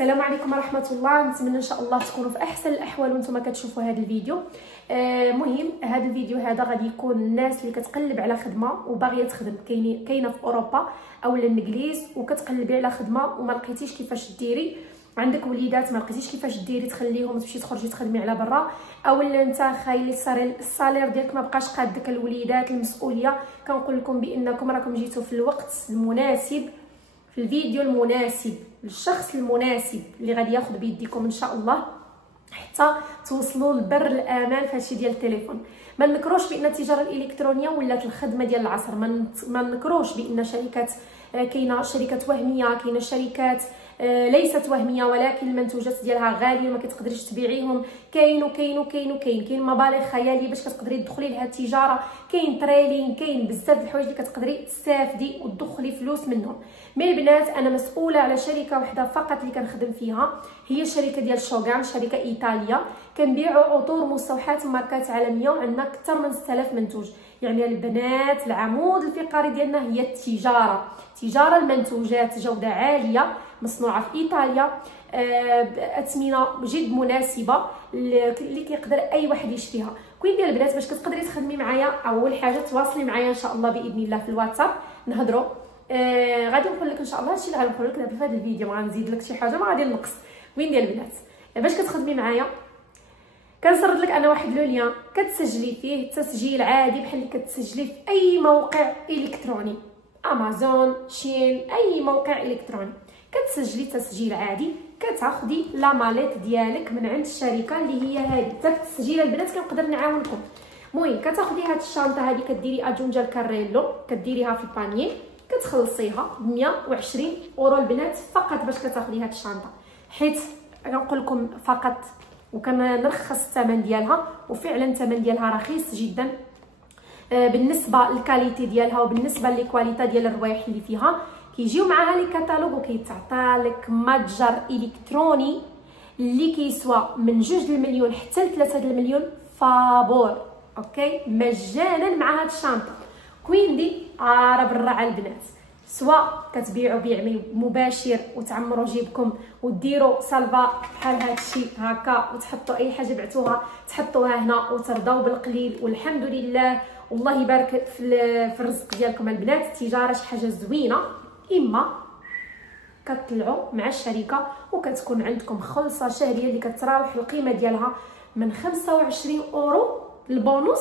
السلام عليكم ورحمه الله. نتمنى ان شاء الله تكونوا في احسن الاحوال وانتم كتشوفوا هذا الفيديو. مهم هذا الفيديو هذا غادي يكون الناس اللي كتقلب على خدمه وباغيه تخدم، كاينه في اوروبا اولا الانجليز وكتقلبي على خدمه وما لقيتيش كيفاش ديري، عندك وليدات ما لقيتيش كيفاش ديري تخليهم تمشي تخرجي تخدمي على برا، اولا انت خايلي الصالير ديالك ما بقاش قادك الوليدات المسؤوليه. كنقول لكم بانكم راكم جيتوا في الوقت المناسب، في الفيديو المناسب للشخص المناسب اللي غادي ياخذ بيديكم ان شاء الله حتى توصلوا لبر الامان في هادشي ديال التليفون. ما نكروش بان التجاره الالكترونيه ولات الخدمه ديال العصر، ما نكروش بان شركات كاينه شركات وهميه، كاينه شركات ليست وهميه ولكن المنتوجات ديالها غاليه ما كتقدريش تبيعيهم. كاين مبالغ خياليه باش كتقدري تدخلي لها التجاره، كاين تريلين، كاين بزاف الحوايج اللي كتقدري تستافدي وتدخلي فلوس منهم. مي البنات انا مسؤوله على شركه واحده فقط اللي كنخدم فيها، هي الشركه ديال شوغان، شركه ايطاليه كنبيعوا عطور مستوحاه ماركات عالميه وعندنا اكثر من 6000 منتوج. يعني البنات العمود الفقري ديالنا هي التجاره، تجاره المنتوجات جوده عاليه مصنوعه في ايطاليا، اثمنه جد مناسبه اللي كيقدر اي واحد يشريها. كوين ديال البنات باش كتقدري تخدمي معايا اول حاجه تواصلي معايا ان شاء الله باذن الله في الواتساب نهضروا. غادي نقول لك ان شاء الله هادشي اللي غادي نقول لك دابا في هذا الفيديو، ما غنزيد لك شي حاجه، ما غادي نقص. كوين ديال البنات باش كتخدمي معايا كنسرد لك انا واحد لو ليان كتسجلي فيه تسجيل عادي بحال اللي كتسجلي في اي موقع الكتروني، امازون، شين، اي موقع الكتروني كتسجلي تسجيل عادي، كتاخدي لا ماليت ديالك من عند الشركه اللي هي هذه. حتى التسجيل البنات كنقدر نعاونكم. المهم كتاخدي هاد الشنطه هذه كديري اجونجا الكاريلو كديريها في البانيي كتخلصيها ب 120 اورو البنات فقط باش كتاخدي هاد الشنطه، حيت كنقول لكم فقط وكنرخص الثمن ديالها وفعلا الثمن ديالها رخيص جدا بالنسبه للكاليتي ديالها وبالنسبه للكواليتي ديال الروايح اللي فيها. كيجيو معاها لي كاتالوج وكيتعطى لك متجر الكتروني اللي كيسوى من 2 المليون حتى ل 3 المليون فابور، اوكي، مجانا مع هاد الشنطه. كوين دي عاره بالراعه البنات، سواء كتبيعوا بيع مباشر وتعمروا جيبكم وديروا سالفا بحال هادشي هكا وتحطوا اي حاجه بعتوها تحطوها هنا وترضاو بالقليل والحمد لله والله يبارك في الرزق ديالكم البنات. التجاره شي حاجه زوينه، اما كتطلعوا مع الشركه وكتكون عندكم خلصه شهريه اللي كتراوح القيمه ديالها من 25 اورو البونص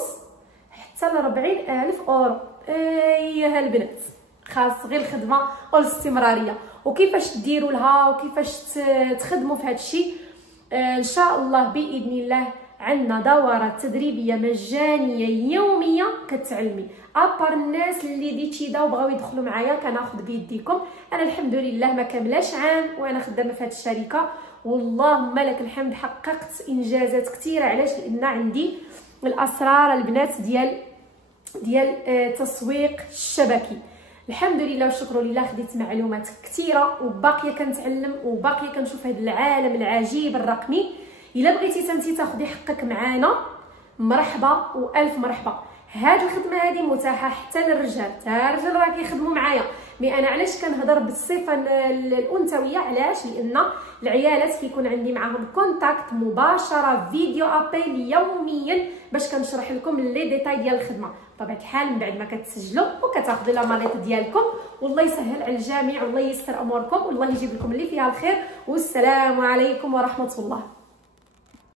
حتى ل 40,000 اورو. ايها البنات خاص غير الخدمه والاستمراريه. وكيفاش ديروا لها وكيفاش تخدموا في هذا الشيء ان شاء الله باذن الله عندنا دورات تدريبيه مجانيه يوميه كتعلمي. ابار الناس اللي ديتشيدا وبغاو يدخلوا معايا كناخذ بيديكم. انا الحمد لله ما كاملاش عام وانا خدامه في هذه الشركه واللهم لك الحمد، حققت انجازات كثيره. علاش؟ لان عندي الاسرار البنات ديال التسويق الشبكي. الحمد لله والشكر لله خديت معلومات كثيره وباقيه كنتعلم وباقيه كنشوف هذا العالم العجيب الرقمي. الا بغيتي تنتي تاخدي حقك معانا مرحبا والف مرحبا. هاد الخدمه هذه متاحه حتى للرجال، حتى الرجال راه كيخدموا معايا. مي انا علاش كنهضر بالصفه الانثويه؟ علاش؟ لان العيالات كيكون عندي معاهم كونتاكت مباشره فيديو ابيل يوميا باش كنشرح لكم لي ديتاي ديال الخدمه. بطبيعه الحال من بعد ما كتسجلوا وكتاخذوا لا ماليت ديالكم والله يسهل على الجميع والله ييسر اموركم والله يجيب لكم اللي فيها الخير. والسلام عليكم ورحمه الله.